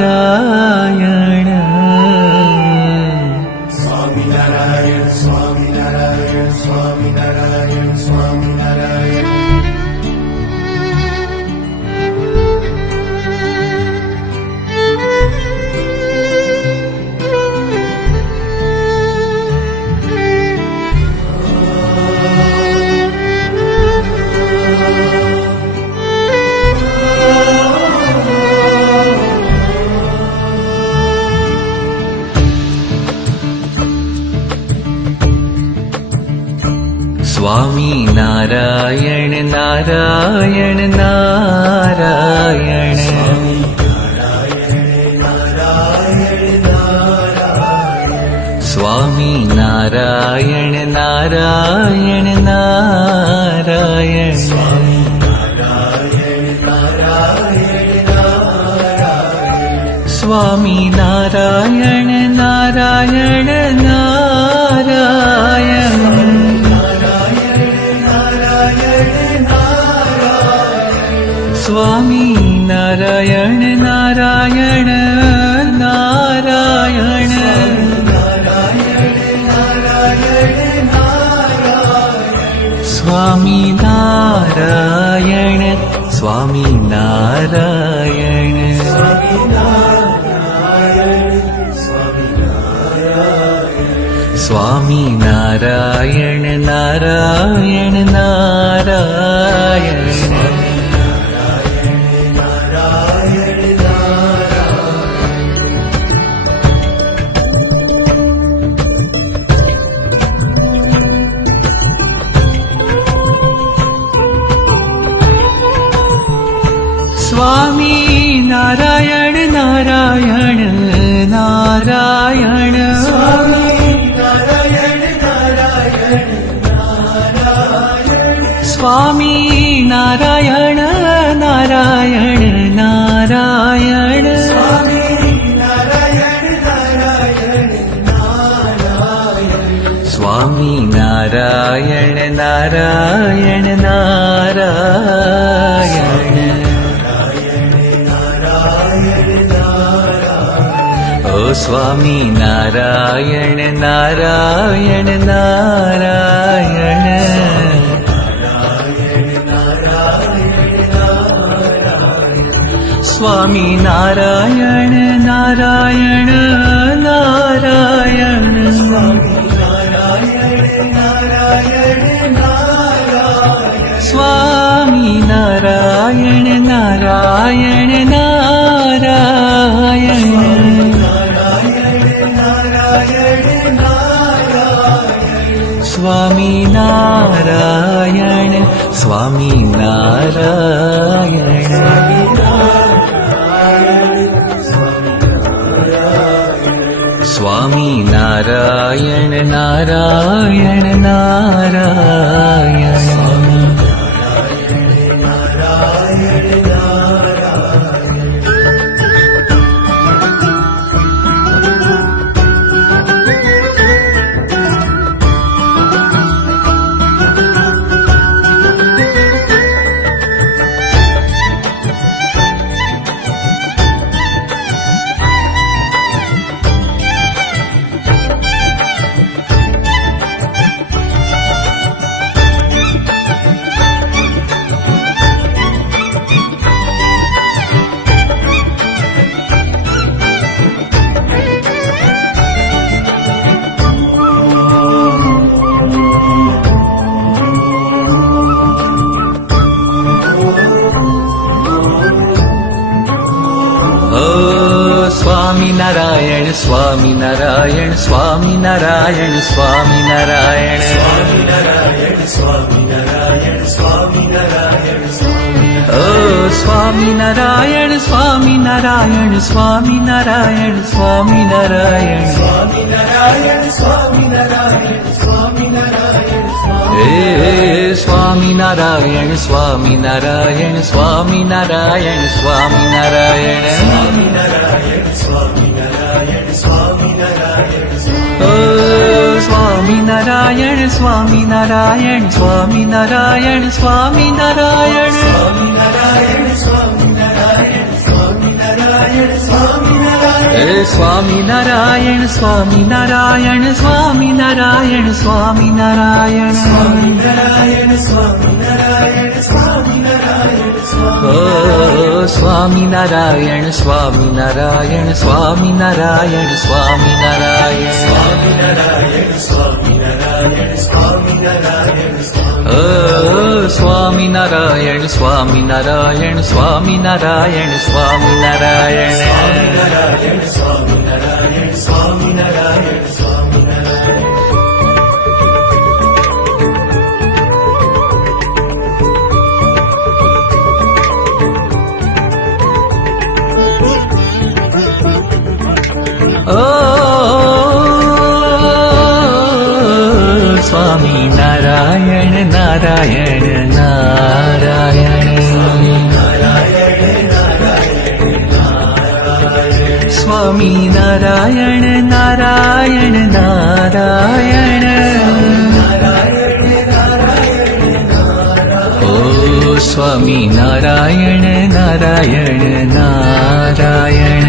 નારાયણ. સ્વામિનારાયણ સ્વામિનારાયણ સ્વામિનારાયણ સ્વામિનારાયણ. સ્વામી નારાયણ નારાયણ નારાયણ. સ્વામી નારાયણ નારાયણ નારાયણ. સ્વામી નારાયણ નારાયણ નારાયણ. સ્વામી નારાયણ નારાયણ નારાયણ. સ્વામી નારાયણ સ્વામી નારાયણ. સ્વામી નારાયણ નારાયણ નારાયણ. સ્વામી નારાયણ નારાયણ નારાયણ. સ્વામી નારાયણ નારાયણ નારાયણ. સ્વામી નારાયણ નારાયણ નારાયણ. ઓ સ્વામી નારાયણ નારાયણ નારાયણ. સ્વામી નારાયણ નારાયણ નારાયણ. સ્વામી નારાયણ નારાયણ નારાયણ. સ્વામી નારાયણ સ્વામી નારાયણ. સ્વામી નારાયણ નારાયણ નારાયણ. સ્વામિનારાયણ સ્વામિનારાયણ સ્વામિનારાયણ સ્વામિનારાયણ. સ્વામિનારાયણ સ્વામિનારાયણ સ્વામિનારાયણ. ઓ સ્વામિનારાયણ સ્વામિનારાયણ સ્વામિનારાયણ સ્વામિનારાયણ. સ્વામિનારાયણ સ્વામિનારાયણ સ્વામિનારાયણ. હે સ્વામિનારાયણ સ્વામિનારાયણ સ્વામિનારાયણ સ્વામિનારાયણ. સ્વામિનારાયણ સ્વામિનારાયણ સ્વામિનારાયણ. ઓ સ્વામિનારાયણ સ્વામિનારાયણ સ્વામિનારાયણ સ્વામિનારાયણ. સ્વામિનારાયણ સ્વામિનારાયણ સ્વામિનારાયણ સ્વામિનારાયણ. સ્વામિનારાયણ સ્વામિનારાયણ સ્વામિનારાયણ સ્વામિનારાયણ સ્વામિનારાયણ સ્વામિનારાયણ સ્વામિનારાયણ ઓ સ્વામિનારાયણ સ્વામિનારાયણ સ્વામિનારાયણ સ્વામિનારાયણ સ્વામિનારાયણ સ્વામિનારાયણ સ્વામિનારાયણ ઓ સ્વામિનારાયણ સ્વામિનારાયણ સ્વામિનારાયણ સ્વામિનારાયણ સ્વામિનારાયણ સ્વામિનારાયણ સ્વામિનારાયણ સ્વામિનારાયણ ઓ સ્વામિનારાયણ નારાયણ નારાયણ સ્વામિનારાયણ નારાયણ નારાયણ ઓ સ્વામિનારાયણ નારાયણ નારાયણ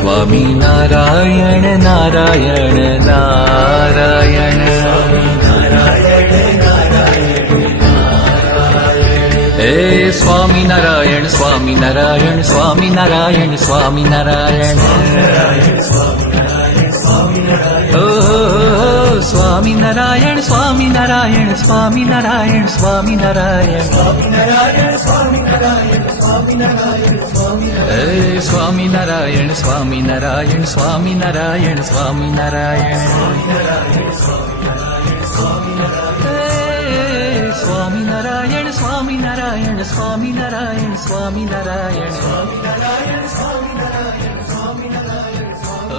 સ્વામિનારાયણ નારાયણ નારાયણ હે સ્વામિનારાયણ સ્વામિનારાયણ સ્વામિનારાયણ સ્વામિનારાયણ ઓ સ્વામિનારાયણ સ્વામિનારાયણ સ્વામિનારાયણ સ્વામિનારાયણ હે સ્વામિનારાયણ સ્વામિનારાયણ સ્વામિનારાયણ સ્વામિનારાયણ સ્વામિનારાયણ સ્વામિનારાયણ સ્વામિનારાયણ સ્વામિનારાયણ ઓ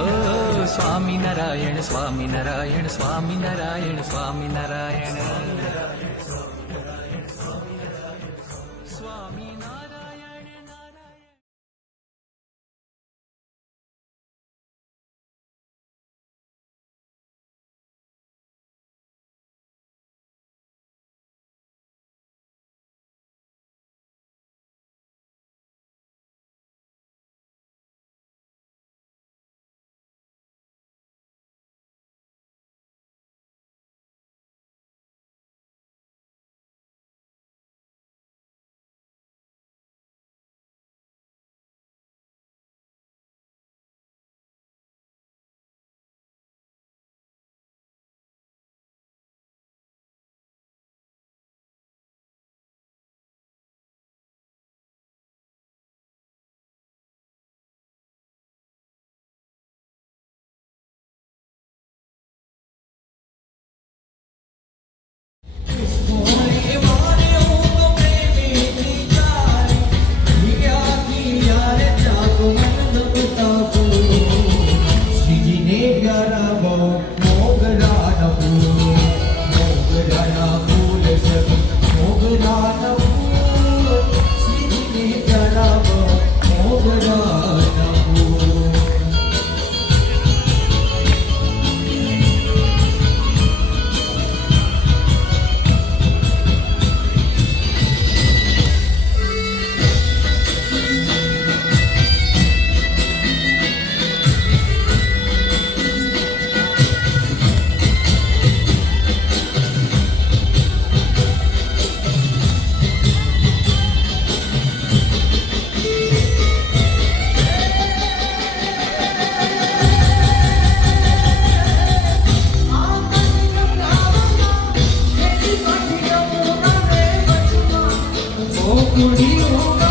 સ્વામિનારાયણ સ્વામિનારાયણ સ્વામિનારાયણ સ્વામિનારાયણ कुड़ियों